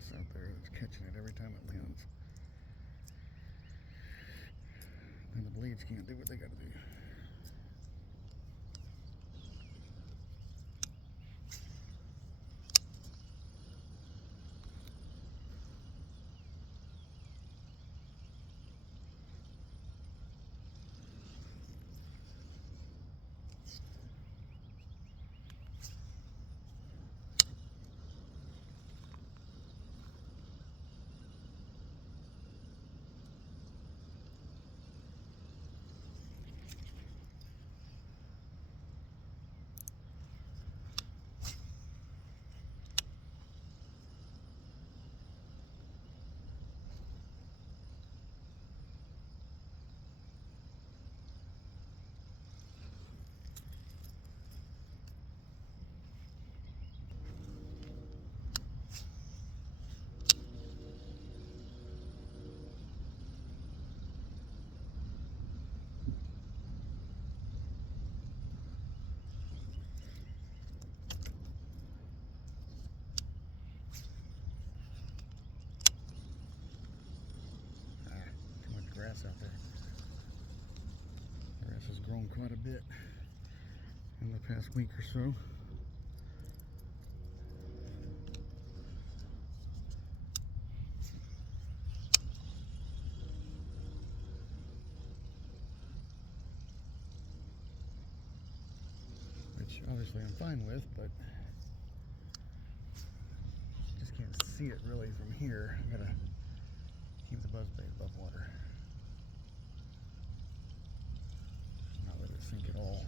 grass out there that's catching it every time it lands. And the blades can't do what they gotta do. Too much grass out there. The grass has grown quite a bit in the past week or so. Which obviously I'm fine with, but just can't see it really from here. I gotta keep the buzzbait above water. Not let it sink at all.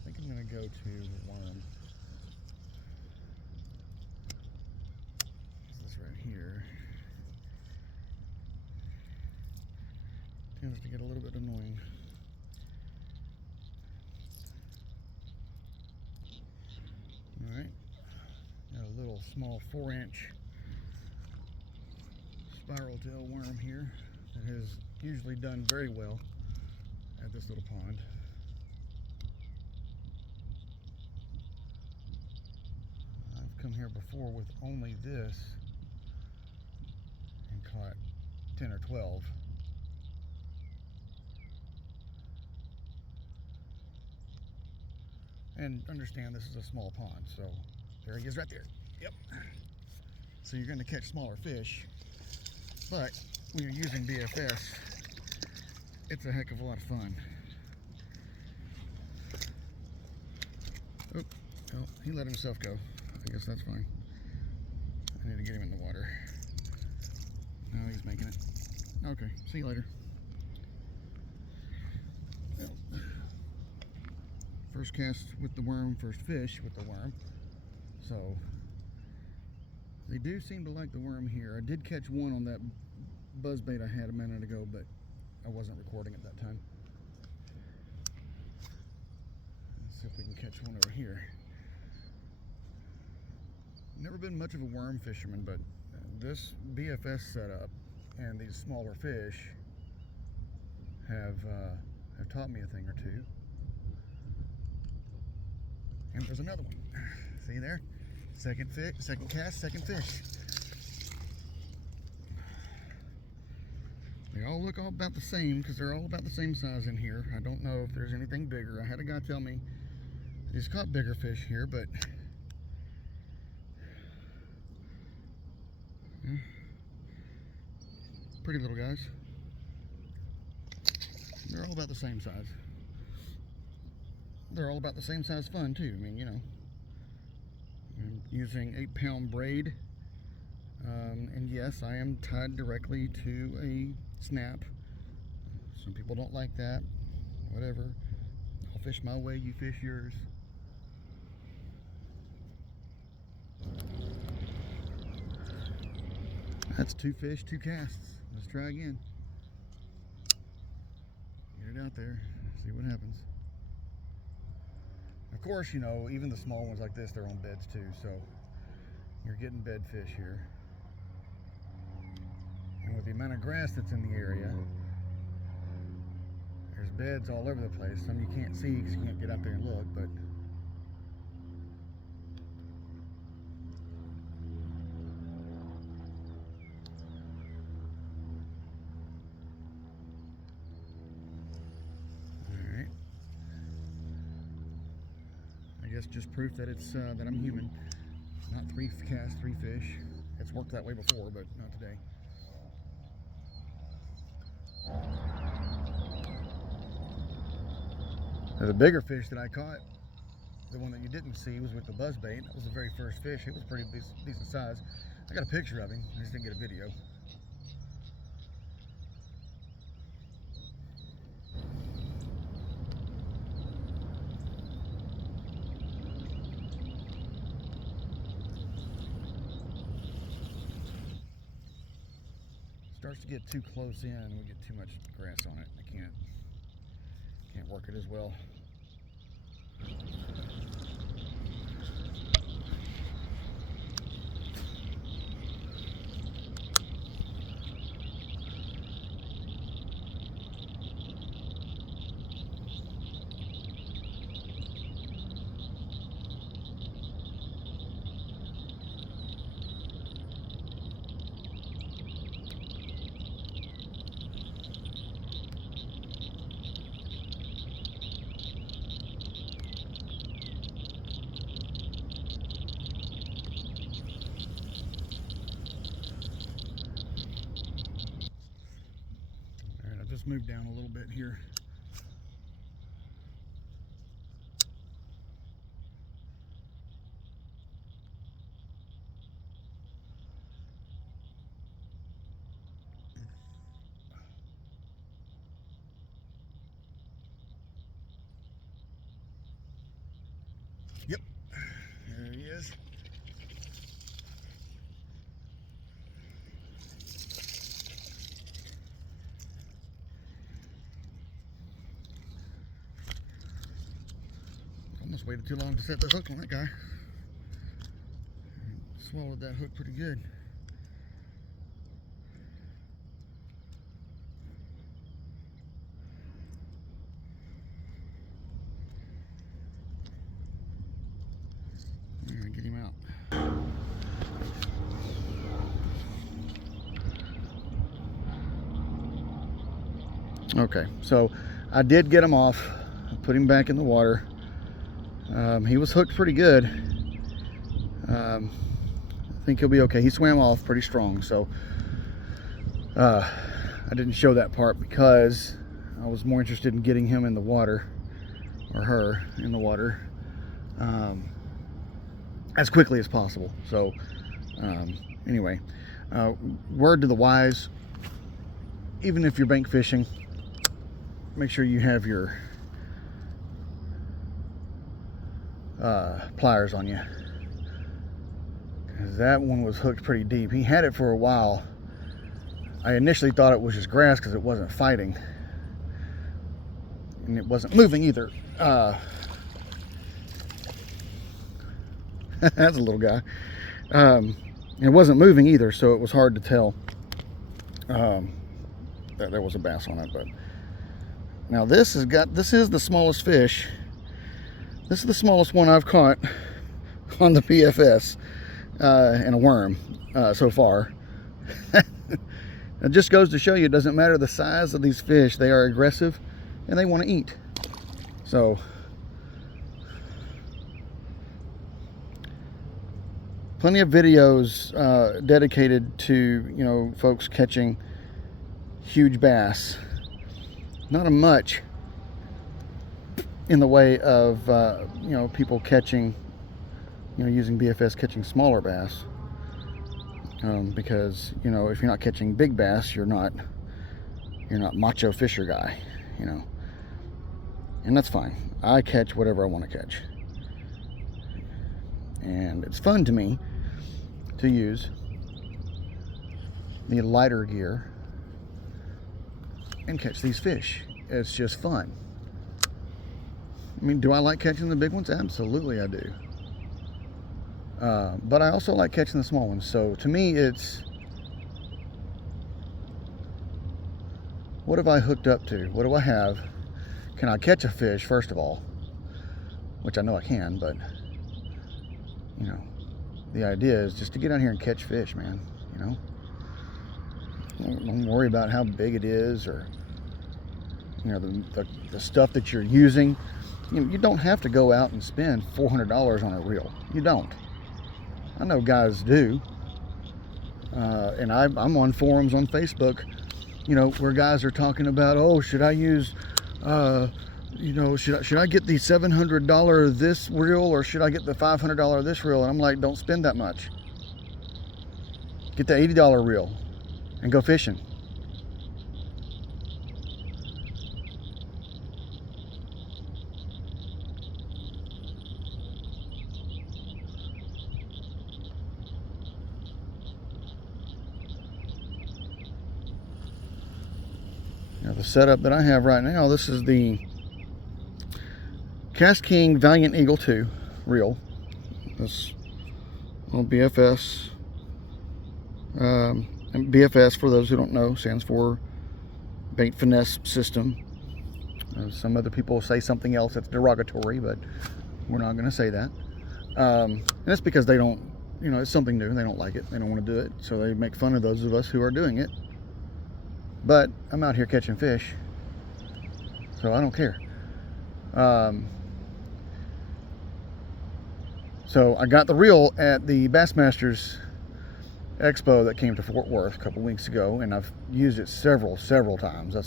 I think I'm gonna go to the worm. This is right here. Tends to get a little bit annoying. Alright, got a little small 4-inch spiral tail worm here that has usually done very well at this little pond. I've come here before with only this and caught 10 or 12. And understand this is a small pond, so there he is right there. Yep. So you're going to catch smaller fish, but when you're using BFS, it's a heck of a lot of fun. Oh, well, he let himself go. I guess that's fine. I need to get him in the water. No, he's making it. Okay, see you later. First cast with the worm, first fish with the worm. So they do seem to like the worm here. I did catch one on that buzzbait I had a minute ago, but I wasn't recording at that time. Let's see if we can catch one over here. Never been much of a worm fisherman, but this BFS setup and these smaller fish have taught me a thing or two. And there's another one. See there? Second fish, second cast, second fish. They all look all about the same because they're all about the same size in here. I don't know if there's anything bigger. I had a guy tell me he's caught bigger fish here, but yeah. Pretty little guys. They're all about the same size. They're all about the same size fun too. I mean, you know, I'm using 8-pound braid, and yes, I am tied directly to a snap. Some people don't like that. Whatever. I'll fish my way, you fish yours. That's 2 fish, 2 casts. Let's try again. Get it out there, see what happens. Of course, you know, even the small ones like this, they're on beds too, so you're getting bed fish here. And with the amount of grass that's in the area, there's beds all over the place. Some you can't see because you can't get out there and look, but alright. I guess just proof that it's that I'm human. Not 3 casts, 3 fish. It's worked that way before, but not today. The bigger fish that I caught, the one that you didn't see, was with the buzzbait. That was the very first fish. It was pretty decent size. I got a picture of him. I just didn't get a video. Starts to get too close in, we get too much grass on it. I can't work it as well. Just move down a little bit here. Yep, there he is. Almost waited too long to set the hook on that guy. Swallowed that hook pretty good. All right, get him out. Okay, so I did get him off. I put him back in the water. He was hooked pretty good. I think he'll be okay. He swam off pretty strong, so I didn't show that part because I was more interested in getting him in the water, or her in the water, as quickly as possible. So anyway, word to the wise, even if you're bank fishing, make sure you have your pliers on you, because that one was hooked pretty deep. He had it for a while. I initially thought it was just grass because it wasn't fighting, and it wasn't moving either. That's a little guy. It wasn't moving either, so it was hard to tell that there was a bass on it. But now this is the smallest fish. This is the smallest one I've caught on the PFS, and a worm so far. It just goes to show you, it doesn't matter the size of these fish, they are aggressive and they want to eat. So plenty of videos dedicated to, you know, folks catching huge bass. Not a much in the way of you know, people catching, you know, using BFS catching smaller bass, because, you know, if you're not catching big bass, you're not macho fisher guy, you know, and that's fine. I catch whatever I want to catch, and it's fun to me to use the lighter gear and catch these fish. It's just fun. I mean, do I like catching the big ones? Absolutely I do. But I also like catching the small ones. So to me, it's, what have I hooked up to? What do I have can I catch a fish, first of all, which I know I can, but you know, the idea is just to get out here and catch fish, man. You know, don't worry about how big it is, or you know, the stuff that you're using. You don't have to go out and spend $400 on a reel. You don't. I know guys do, and I'm on forums on Facebook, you know, where guys are talking about, oh, should I use, you know, should I get the $700 this reel, or should I get the $500 this reel? And I'm like, don't spend that much. Get the $80 reel and go fishing. Now, the setup that I have right now, this is the Cast King Valiant Eagle 2 reel. This little BFS. And BFS, for those who don't know, stands for Bait Finesse System. Some other people say something else that's derogatory, but we're not going to say that. And that's because they don't, you know, it's something new. They don't like it. They don't want to do it. So they make fun of those of us who are doing it. But I'm out here catching fish, so I don't care. So I got the reel at the Bassmasters Expo that came to Fort Worth a couple weeks ago, and I've used it several times. That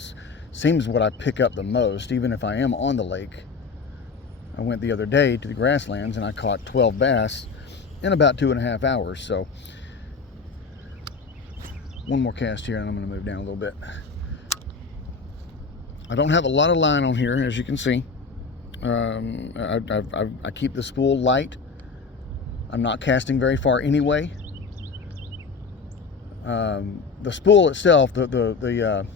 seems what I pick up the most, even if I am on the lake. I went the other day to the grasslands and I caught 12 bass in about 2.5 hours. So one more cast here and I'm going to move down a little bit. I don't have a lot of line on here, as you can see. I keep the spool light. I'm not casting very far anyway. The spool itself, the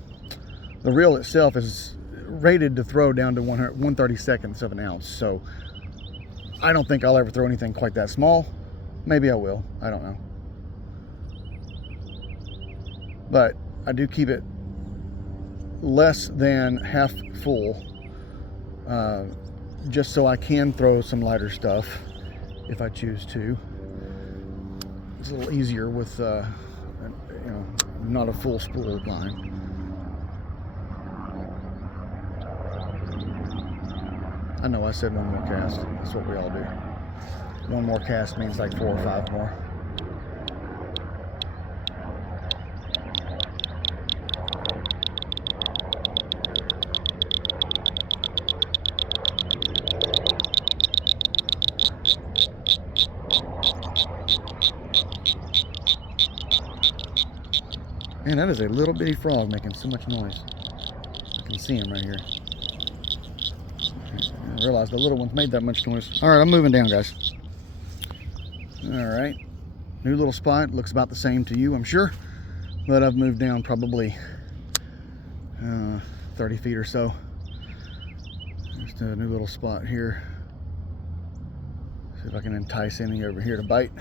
reel itself is rated to throw down to 1/32 of an ounce. So I don't think I'll ever throw anything quite that small. Maybe I will. I don't know. But I do keep it less than half full, just so I can throw some lighter stuff if I choose to. It's a little easier with you know, not a full spool line. I know I said one more cast. That's what we all do. One more cast means like 4 or 5 more. Man, that is a little bitty frog making so much noise. I can see him right here. I realized the little ones made that much noise. All right, I'm moving down, guys. All right, new little spot. Looks about the same to you, I'm sure, but I've moved down probably 30 feet or so. Just a new little spot here. See if I can entice any over here to bite.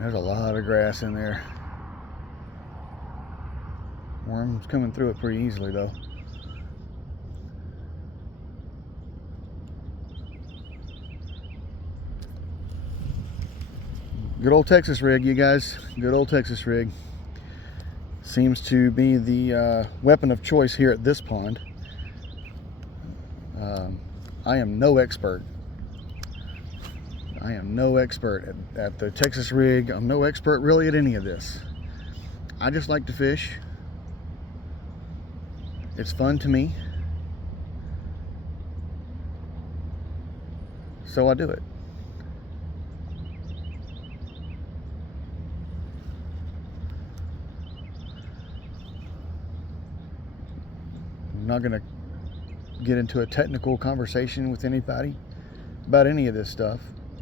There's a lot of grass in there. Worms coming through it pretty easily though. Good old Texas rig, you guys. Good old Texas rig. Seems to be the weapon of choice here at this pond. I am no expert. I am no expert at the Texas rig. I'm no expert really at any of this. I just like to fish. It's fun to me. So I do it. I'm not going to get into a technical conversation with anybody about any of this stuff.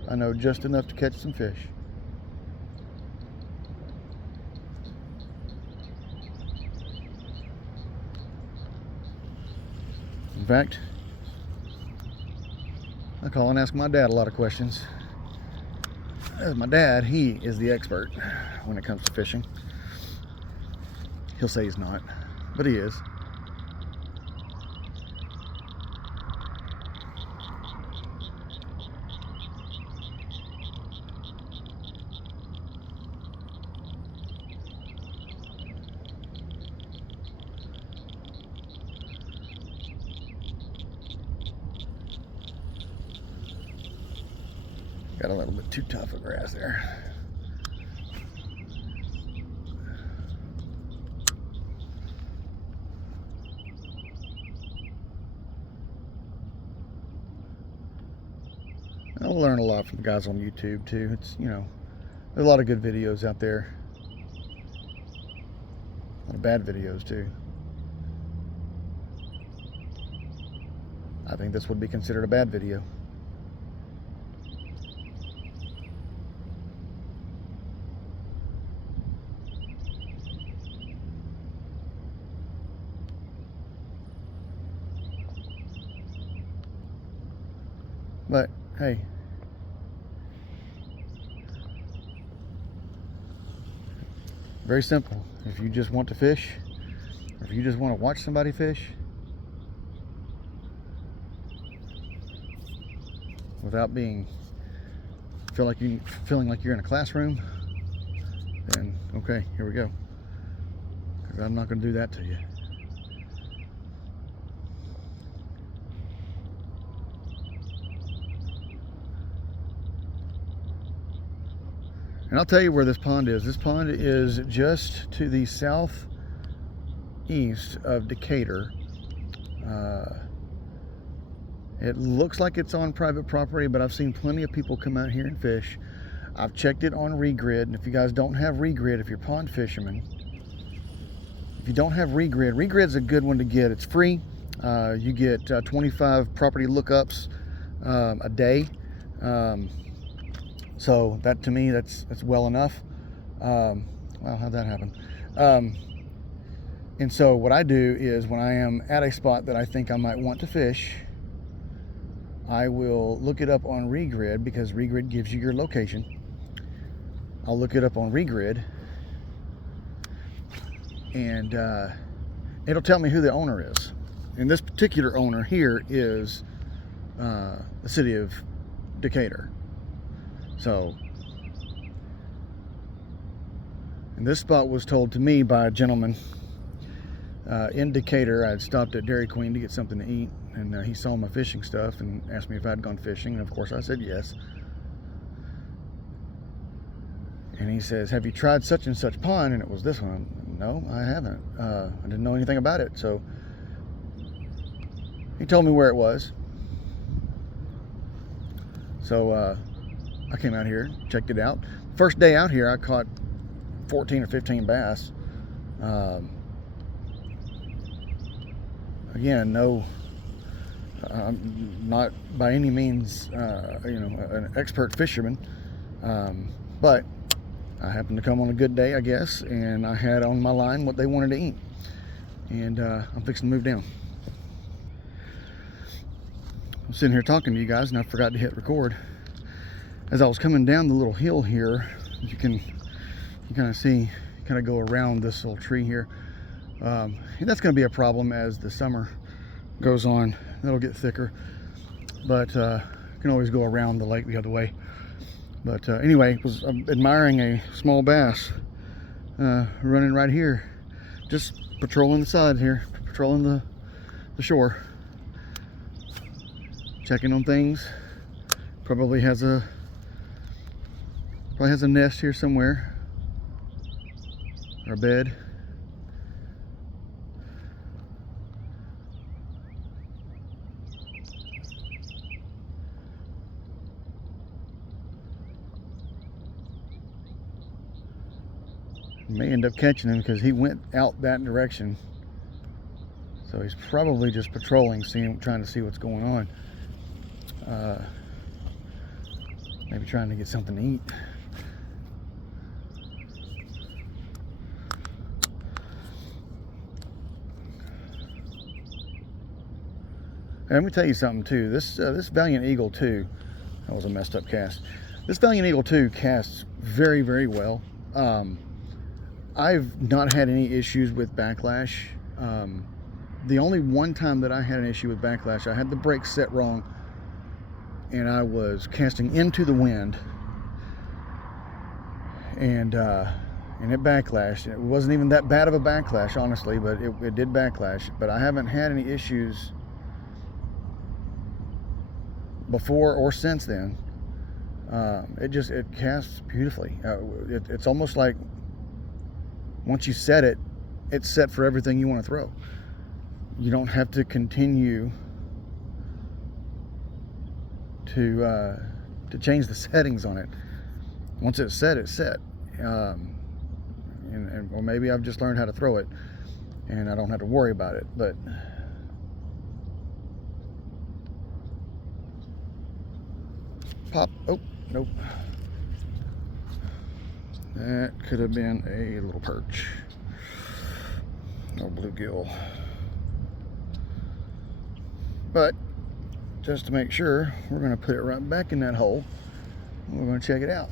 I know just enough to catch some fish. In fact, I call and ask my dad a lot of questions. My dad, he is the expert when it comes to fishing. He'll say he's not, but he is. Got a little bit too tough of grass there. I'll learn a lot from the guys on YouTube too. It's, you know, there's a lot of good videos out there. A lot of bad videos too. I think this would be considered a bad video. But hey, very simple. If you just want to fish, or if you just want to watch somebody fish without being feeling like you're in a classroom, then okay, here we go. Because I'm not going to do that to you. And I'll tell you where this pond is. This pond is just to the southeast of Decatur. It looks like it's on private property, but I've seen plenty of people come out here and fish. I've checked it on Regrid, and if you guys don't have Regrid, if you're pond fishermen, if you don't have Regrid, Regrid's a good one to get. It's free. You get 25 property lookups a day. So that, to me, that's well enough. Wow, how'd that happen? And so what I do is, when I am at a spot that I think I might want to fish, I will look it up on Regrid, because Regrid gives you your location. I'll look it up on Regrid, and it'll tell me who the owner is. And this particular owner here is the city of Decatur. So, and this spot was told to me by a gentleman in Decatur. I had stopped at Dairy Queen to get something to eat, and he saw my fishing stuff and asked me if I'd gone fishing, and of course I said yes. And he says, "Have you tried such and such pond?" And it was this one. No, I haven't. I didn't know anything about it. So he told me where it was. So I came out here, checked it out. First day out here, I caught 14 or 15 bass. Again, no, I'm not by any means, an expert fisherman, but I happened to come on a good day, I guess, and I had on my line what they wanted to eat, and I'm fixing to move down. I'm sitting here talking to you guys, and I forgot to hit record. As I was coming down the little hill here, you kind of see, kind of go around this little tree here. And that's going to be a problem as the summer goes on. It'll get thicker, but you can always go around the lake the other way. But anyway, was admiring a small bass running right here, just patrolling the side here, patrolling the shore, checking on things. Probably has a nest here somewhere, or a bed. May end up catching him because he went out that direction, so he's probably just patrolling, trying to see what's going on. Maybe trying to get something to eat. And let me tell you something too. This Valiant Eagle 2, that was a messed up cast. This Valiant Eagle 2 casts very, very well. I've not had any issues with backlash. The only one time that I had an issue with backlash, I had the brakes set wrong and I was casting into the wind, and it backlashed. It wasn't even that bad of a backlash, honestly, but it did backlash. But I haven't had any issues before or since then. It casts beautifully. It's almost like once you set it, it's set for everything you want to throw. You don't have to continue to change the settings on it. Once it's set, it's set. Or maybe I've just learned how to throw it and I don't have to worry about it. But pop. Oh, nope. That could have been a little perch. No bluegill. But just to make sure, we're going to put it right back in that hole. We're going to check it out.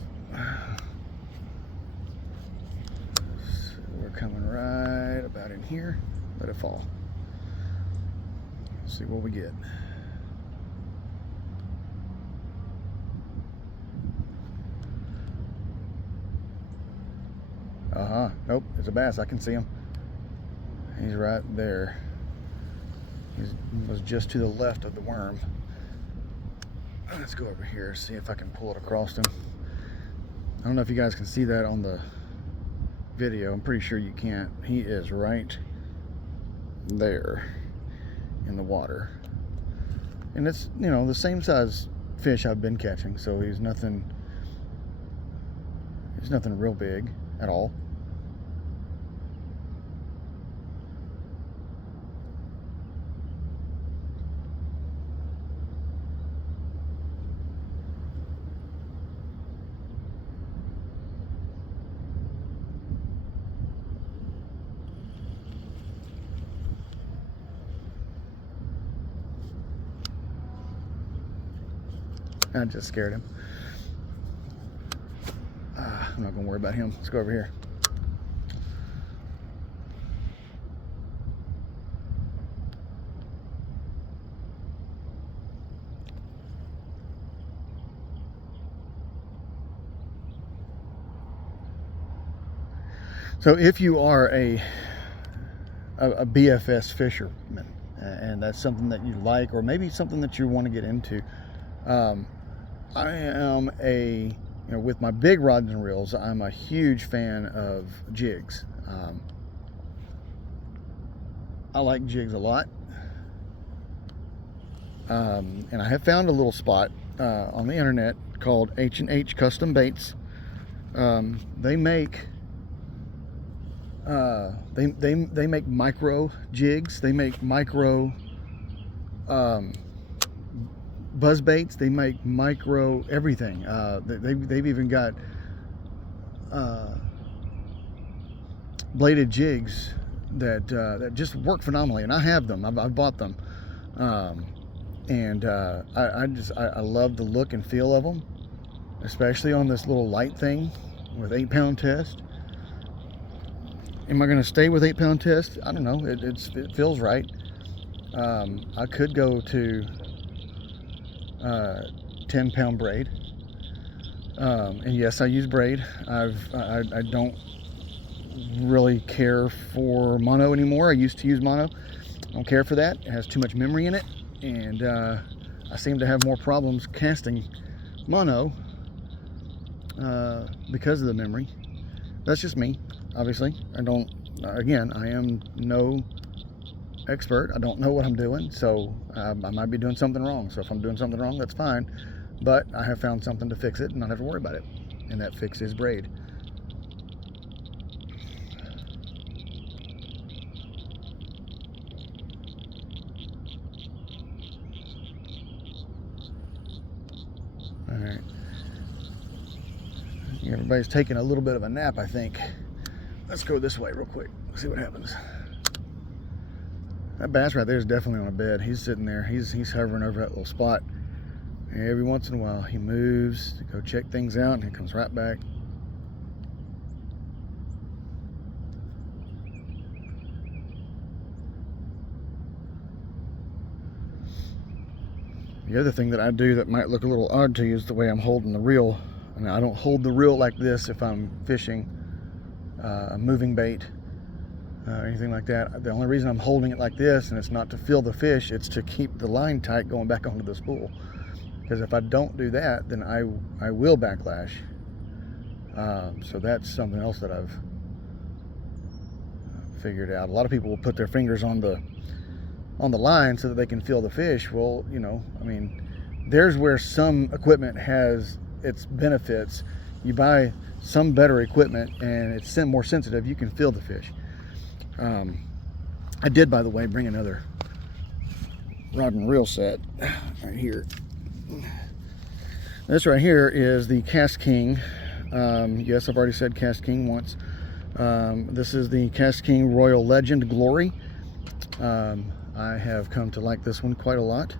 So we're coming right about in here. Let it fall. Let's see what we get. Nope, it's a bass. I can see him. He's right there. He was just to the left of the worm. Let's go over here, see if I can pull it across him. I don't know if you guys can see that on the video. I'm pretty sure you can't. He is right there in the water. And it's, you know, the same size fish I've been catching, so he's nothing real big at all. I just scared him. I'm not gonna worry about him. Let's go over here. So if you are a BFS fisherman, and that's something that you like, or maybe something that you want to get into, I am with my big rods and reels, I'm a huge fan of jigs. I like jigs a lot. And I have found a little spot on the internet called H&H Custom Baits. They make they make micro jigs. They make micro buzz baits. They make micro everything. They've even got bladed jigs that just work phenomenally, and I have them. I've bought them, and I love the look and feel of them, especially on this little light thing with 8-pound test. Am I going to stay with 8-pound test? I don't know. It feels right. I could go to 10-pound braid, and yes, I use braid. I don't really care for mono anymore. I used to use mono. I don't care for that. It has too much memory in it, and I seem to have more problems casting mono because of the memory. That's just me, obviously. I am no expert. I don't know what I'm doing, so I might be doing something wrong. So if I'm doing something wrong, that's fine, but I have found something to fix it and not have to worry about it, and that fix is braid. All right, everybody's taking a little bit of a nap, I think. Let's go this way real quick, see what happens. That bass right there is definitely on a bed. He's sitting there. He's hovering over that little spot. And every once in a while, he moves to go check things out, and he comes right back. The other thing that I do that might look a little odd to you is the way I'm holding the reel. And I don't hold the reel like this if I'm fishing moving bait or anything like that. The only reason I'm holding it like this, and it's not to feel the fish, it's to keep the line tight going back onto the spool. Because if I don't do that, then I will backlash. So that's something else that I've figured out. A lot of people will put their fingers on the line so that they can feel the fish. Well, you know, I mean, there's where some equipment has its benefits. You buy some better equipment and it's more sensitive, you can feel the fish. I did, by the way, bring another rod and reel set right here. This right here is the Cast King. Yes, I've already said Cast King once. This is the Cast King Royal Legend Glory. I have come to like this one quite a lot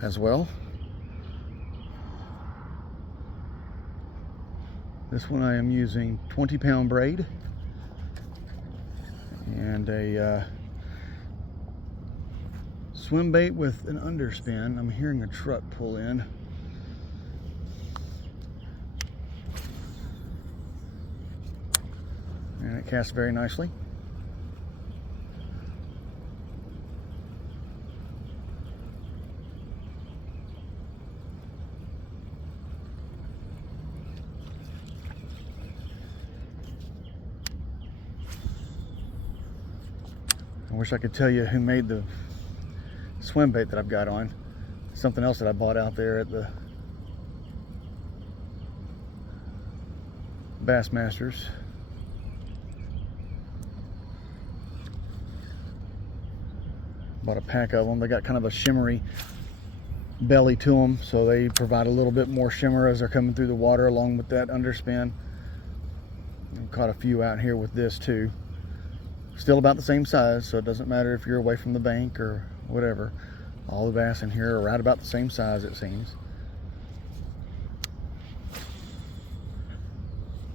as well. This one I am using 20-pound braid and a swim bait with an underspin. I'm hearing a truck pull in. And it casts very nicely. I wish I could tell you who made the swim bait that I've got on. Something else that I bought out there at the Bassmasters. Bought a pack of them. They got kind of a shimmery belly to them, so they provide a little bit more shimmer as they're coming through the water along with that underspin. I've caught a few out here with this too. Still about the same size, so it doesn't matter if you're away from the bank or whatever. All the bass in here are right about the same size, it seems.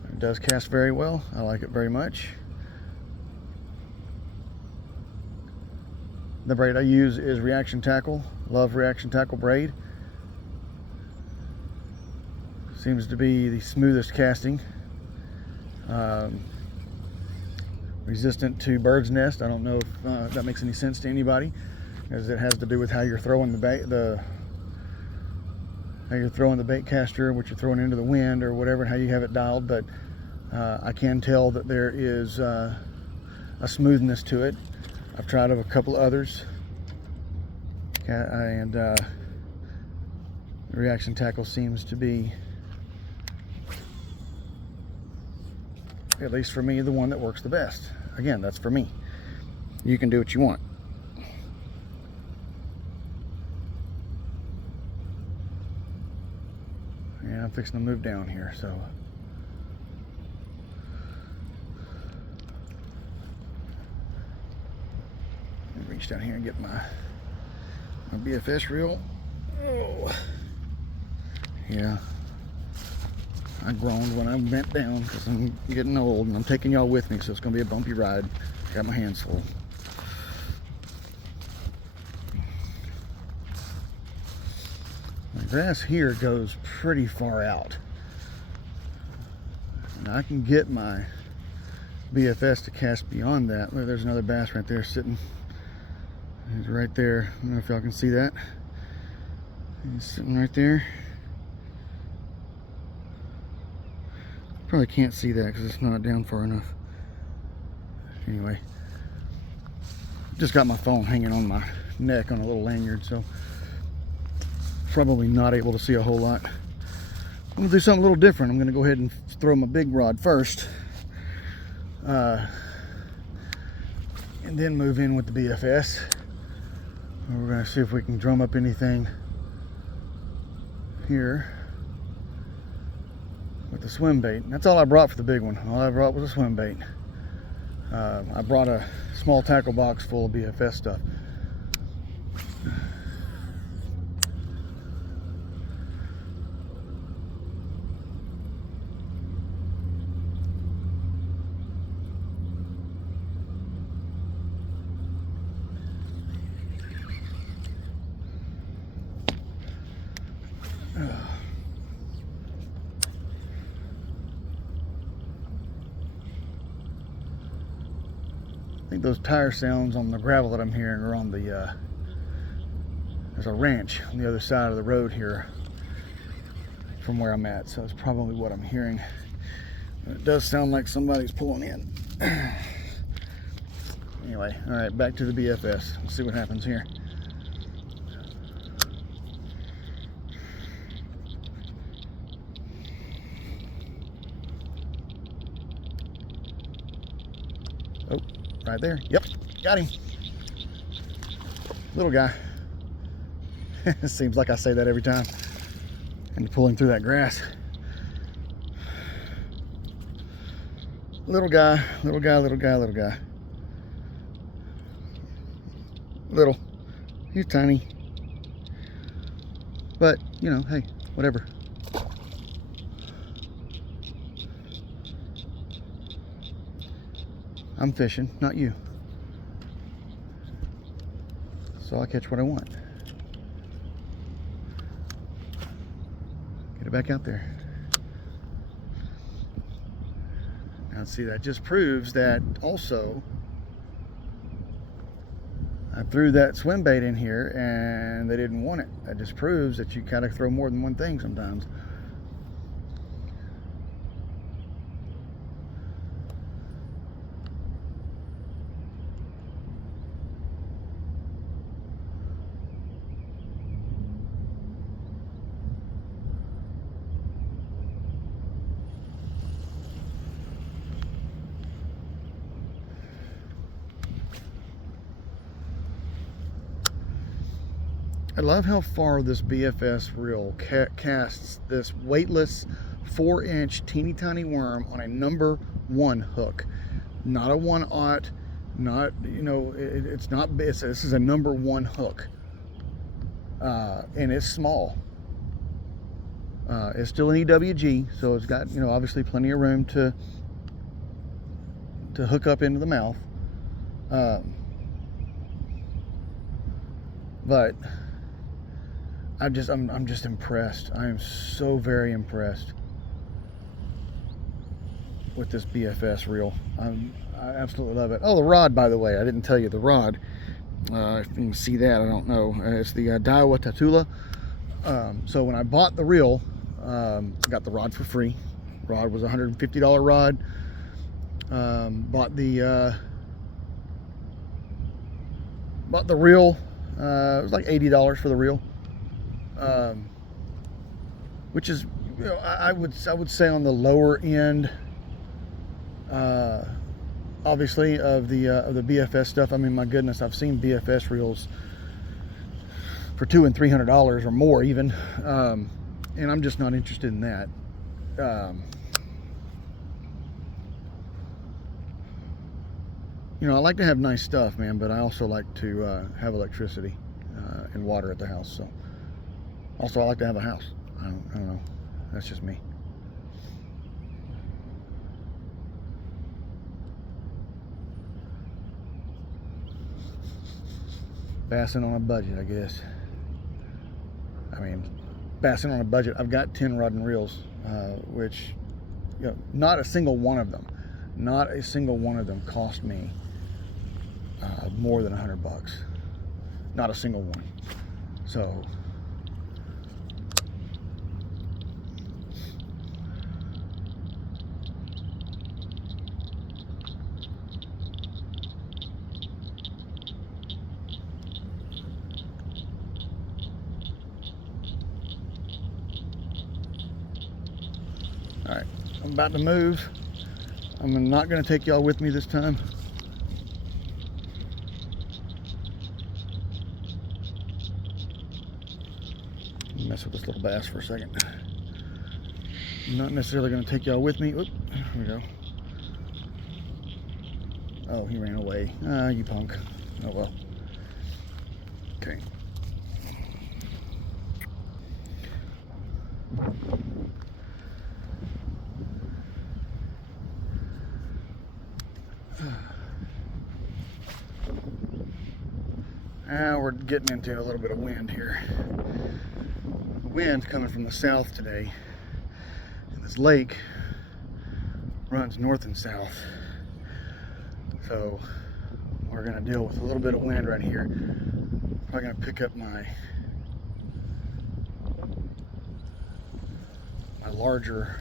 It does cast very well. I like it very much. The braid I use is Reaction Tackle. Love Reaction Tackle braid. Seems to be the smoothest casting. Resistant to bird's nest. I don't know if that makes any sense to anybody, as it has to do with how you're throwing the bait, how you're throwing the bait caster, what you're throwing into the wind or whatever, and how you have it dialed. But I can tell that there is a smoothness to it. I've tried a couple of others, and Reaction Tackle seems to be, at least for me, the one that works the best. Again, that's for me. You can do what you want. Yeah, I'm fixing to move down here, so let me reach down here and get my BFS reel. Oh, yeah. I groaned when I bent down because I'm getting old and I'm taking y'all with me, so it's going to be a bumpy ride. Got my hands full. The grass here goes pretty far out, and I can get my BFS to cast beyond that. Look, there's another bass right there sitting. He's right there. I don't know if y'all can see that. He's sitting right there. Probably can't see that because it's not down far enough. Anyway, just got my phone hanging on my neck on a little lanyard, so probably not able to see a whole lot. I'm gonna do something a little different. I'm gonna go ahead and throw my big rod first, and then move in with the BFS. We're gonna see if we can drum up anything here with the swim bait. That's all I brought for the big one. All I brought was a swim bait. I brought a small tackle box full of BFS stuff. think those tire sounds on the gravel that I'm hearing are on the, there's a ranch on the other side of the road here from where I'm at, so it's probably what I'm hearing. It does sound like somebody's pulling in. Anyway, all right, back to the BFS. Let's see what happens here. Oh, right there. Yep, got him. Little guy. It seems like I say that every time. And pulling through that grass. Little guy, little guy, little guy, little guy. Little. He's tiny. But, you know, hey, whatever. I'm fishing, not you. So I'll catch what I want. Get it back out there. Now see, that just proves that also I threw that swim bait in here and they didn't want it. That just proves that you gotta throw more than one thing sometimes. I love how far this BFS reel casts this weightless 4-inch teeny tiny worm on a number 1 hook, not a 1/0, not, you know, it's not, this is a number 1 hook, and it's small. It's still an EWG, so it's got, you know, obviously plenty of room to hook up into the mouth, but I'm just impressed. I am so very impressed with this BFS reel. I absolutely love it. Oh, the rod, by the way, I didn't tell you the rod. If you can see that, I don't know. It's the Daiwa Tatula. So when I bought the reel, I got the rod for free. Rod was a $150 rod. Bought the reel. It was like $80 for the reel. Which is, you know, I would say on the lower end, obviously of the BFS stuff. I mean, my goodness, I've seen BFS reels for $200 and $300 or more even, and I'm just not interested in that. You know, I like to have nice stuff, man, but I also like to have electricity and water at the house. So, also I like to have a house. I don't know. That's just me. Bassing on a budget, I guess. I mean, bassing on a budget. I've got 10 rod and reels, which, you know, not a single one of them cost me more than $100. Not a single one. So, all right, I'm about to move. I'm not going to take y'all with me this time. Mess with this little bass for a second. I'm not necessarily going to take y'all with me. Oop, here we go. Oh, he ran away. Ah, you punk. Oh well. Okay. Now we're getting into a little bit of wind here. The wind's coming from the south today, and this lake runs north and south. So we're going to deal with a little bit of wind right here. I'm going to pick up my larger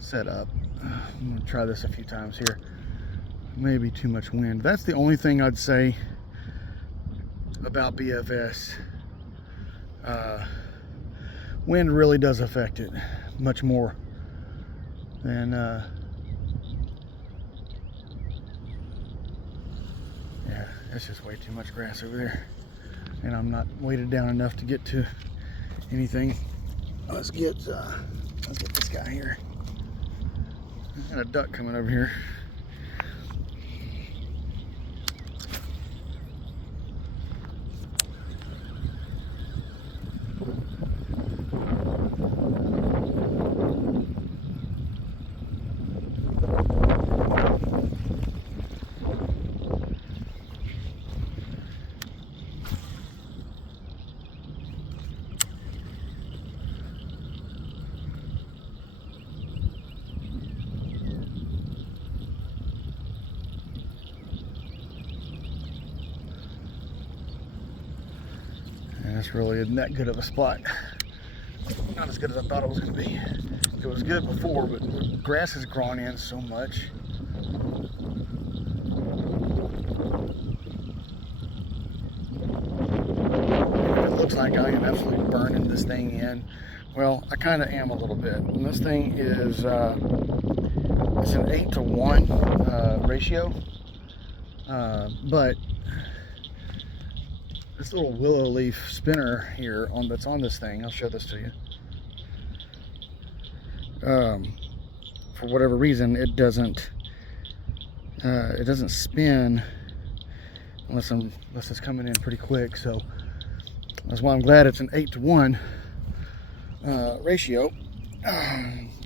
setup. I'm going to try this a few times here. Maybe too much wind. That's the only thing I'd say about BFS. Wind really does affect it much more than yeah, it's just way too much grass over there, and I'm not weighted down enough to get to anything. Let's get this guy here. Got a duck coming over here. And this really isn't that good of a spot. Not as good as I thought it was going to be. It was good before, but the grass has grown in so much. It looks like I am absolutely burning this thing in. Well, I kind of am a little bit. And this thing is it's an 8-to-1 ratio, but this little willow leaf spinner here that's on this thing, I'll show this to you. For whatever reason, it doesn't spin unless it's coming in pretty quick. So that's why I'm glad it's an 8-to-1 ratio,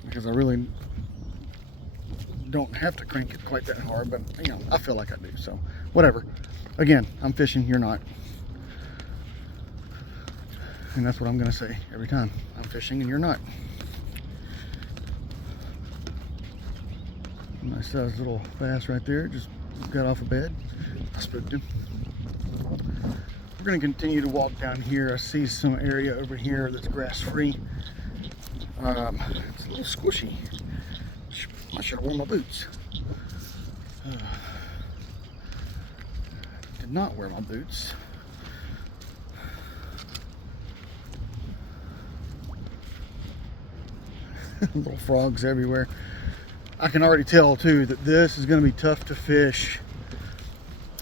because I really don't have to crank it quite that hard, but you know, I feel like I do. So whatever. Again, I'm fishing, you're not. And that's what I'm going to say every time. I'm fishing and you're not. Nice sized little bass right there. Just got off of bed. I spooked him. We're going to continue to walk down here. I see some area over here that's grass free. It's a little squishy. I should have worn my boots. Did not wear my boots. Little frogs everywhere. I can already tell too that this is going to be tough to fish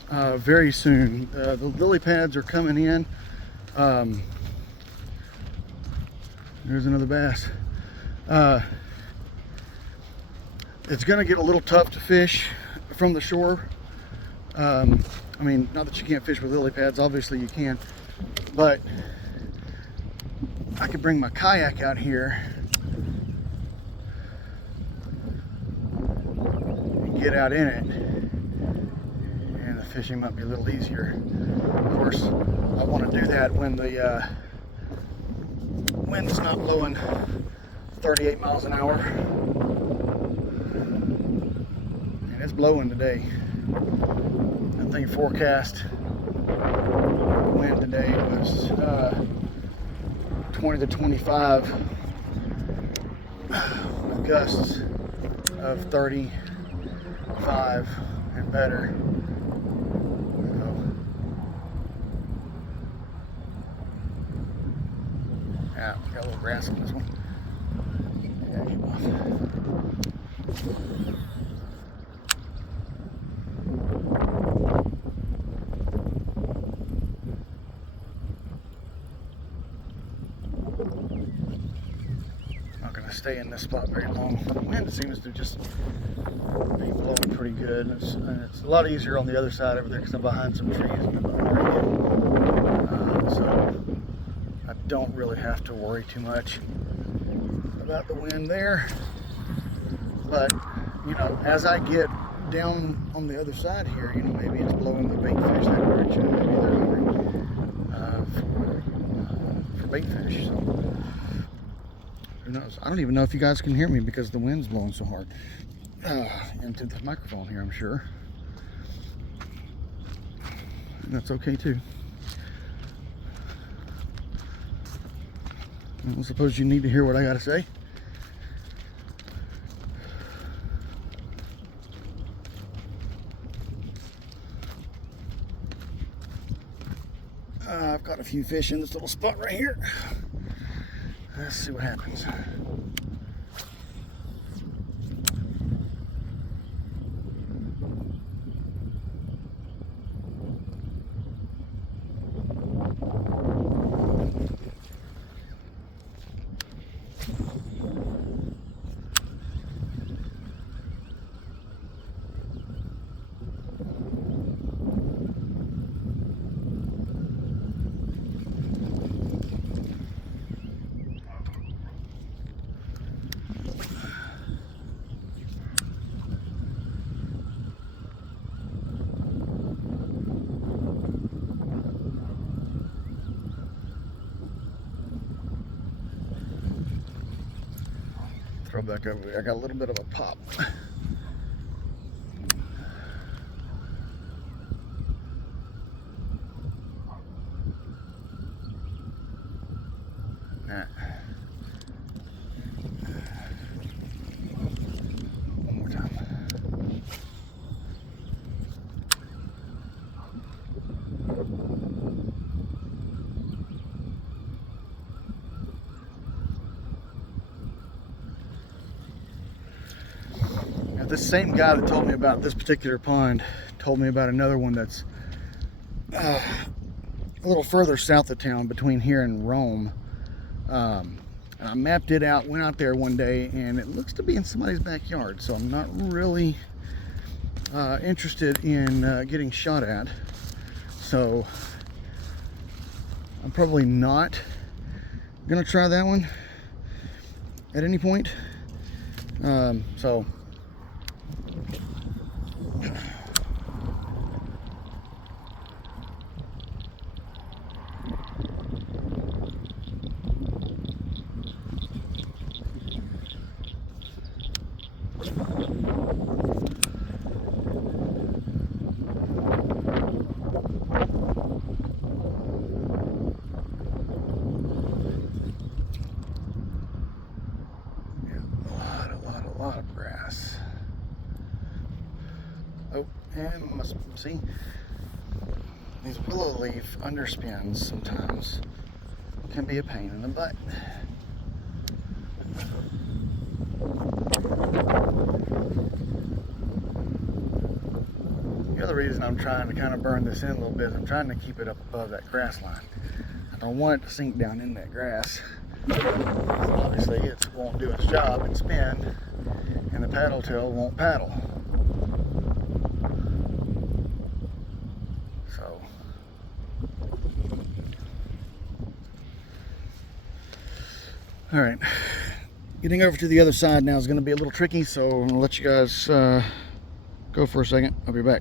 very soon. The lily pads are coming in. There's another bass. It's going to get a little tough to fish from the shore. I mean, not that you can't fish with lily pads, obviously you can, but I could bring my kayak out here get out in it, and the fishing might be a little easier. Of course, I want to do that when the wind's not blowing 38 miles an hour, and it's blowing today. I think forecast wind today was 20 to 25 with gusts of 30. 5 and better. So, yeah, got a little grass on this one. Yeah, keep off. Not gonna stay in this spot very long. The wind seems to just be blowing pretty good. It's a lot easier on the other side over there because I'm behind some trees in the so I don't really have to worry too much about the wind there. But you know, as I get down on the other side here, you know, maybe it's blowing the bait fish that direction. Maybe they're hungry for bait fish. So who knows? I don't even know if you guys can hear me because the wind's blowing so hard. into the microphone here, I'm sure. And that's okay too. I suppose you need to hear what I gotta say. I've got a few fish in this little spot right here. Let's see what happens. Throw back over there. I got a little bit of a pop. One more time. Now, this same guy that told me about this particular pond told me about another one that's a little further south of town, between here and Rome. And I mapped it out, went out there one day, and it looks to be in somebody's backyard, so I'm not really interested in getting shot at. So I'm probably not gonna try that one at any point. So a lot of grass. Oh, and must see, these willow leaf underspins sometimes can be a pain in the butt. The other reason I'm trying to kind of burn this in a little bit is I'm trying to keep it up above that grass line. I don't want it to sink down in that grass. Obviously it won't do its job and spin, and the paddle tail won't paddle. So alright, getting over to the other side now is going to be a little tricky, so I'm going to let you guys go for a second. I'll be back.